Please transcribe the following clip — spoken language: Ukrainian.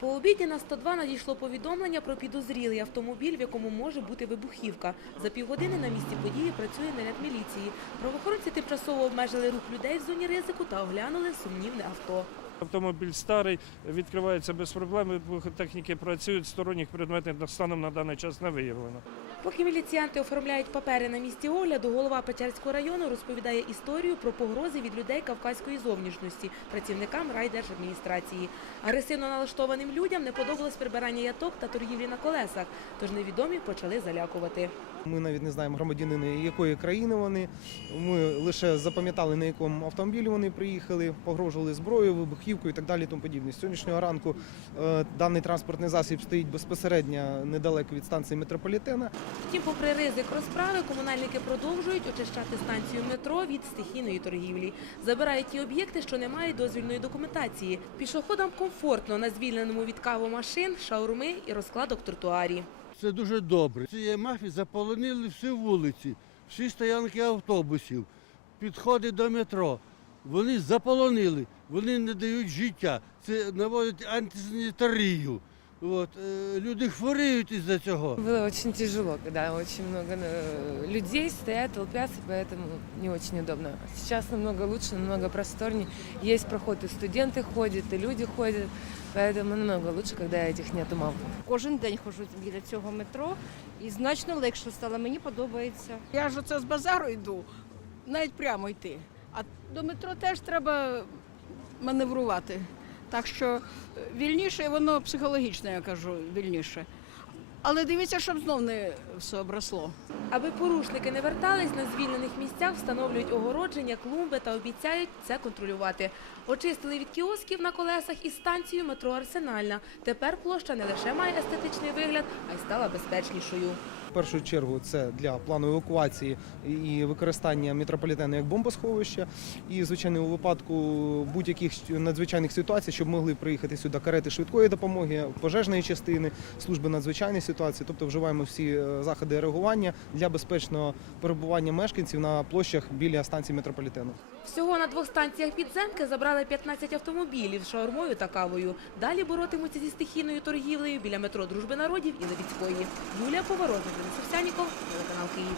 По обіді на 102 надійшло повідомлення про підозрілий автомобіль, в якому може бути вибухівка. За півгодини на місці події працює наряд міліції. Правоохоронці тимчасово обмежили рух людей в зоні ризику та оглянули сумнівне авто. Автомобіль старий, відкривається без проблем, вибухотехніки працюють, сторонніх предметів станом на даний час не виявлено. Поки міліціянти оформляють папери на місці огляду, голова Печерського району розповідає історію про погрози від людей кавказької зовнішності працівникам райдержадміністрації. Агресивно налаштованим людям не подобалось прибирання яток та торгівлі на колесах, тож невідомі почали залякувати. Ми навіть не знаємо громадянини, якої країни вони. Ми лише запам'ятали, на якому автомобілі вони приїхали, погрожували зброєю, вибухівкою і так далі. Тому подібне. З сьогоднішнього ранку е, даний транспортний засіб стоїть безпосередньо недалеко від станції метрополітена. Втім, попри ризик розправи, комунальники продовжують очищати станцію метро від стихійної торгівлі. Забирають ті об'єкти, що не мають дозвільної документації. Пішоходам комфортно на звільненому від каву машин, шаурми і розкладок тротуарі. Це дуже добре. Цієї мафії заполонили всі вулиці, всі стоянки автобусів, підходи до метро. Вони заполонили, вони не дають життя. Це наводить антисанітарію. От, е, люди хворіють із-за цього. Было очень тяжело, когда очень много э, людей стоят, толпятся, поэтому не очень удобно. Сейчас намного лучше, намного просторнее. Есть проход, и студенты ходят, и люди ходят, поэтому намного лучше, когда этих нету мав. Кожен день ходжу біля цього метро і значно легше стало. Мені подобається. Я ж оце з базару йду, навіть прямо йти. А до метро теж треба маневрувати. Так що е, вільніше, воно психологічно, я кажу, вільніше. Але дивіться, щоб знов не все обросло. Аби порушники не вертались, на звільнених місцях встановлюють огородження, клумби та обіцяють це контролювати. Очистили від кіосків на колесах і станцію метро Арсенальна. Тепер площа не лише має естетичний вигляд, а й стала безпечнішою. Першу чергу це для плану евакуації і використання метрополітену як бомбосховища. І, звичайно, у випадку будь-яких надзвичайних ситуацій, щоб могли приїхати сюди карети швидкої допомоги, пожежної частини, служби надзвичайної ситуації. Тобто вживаємо всі е, заходи реагування для безпечного перебування мешканців на площах біля станції метрополітену. Всього на двох станціях підземки забрали 15 автомобілів з шаурмою та кавою. Далі боротимуться зі стихійною торгівлею біля метро Дружби народів і Левіцької. Юлія Поворотник, Денис Овсяніков, телеканал Київ.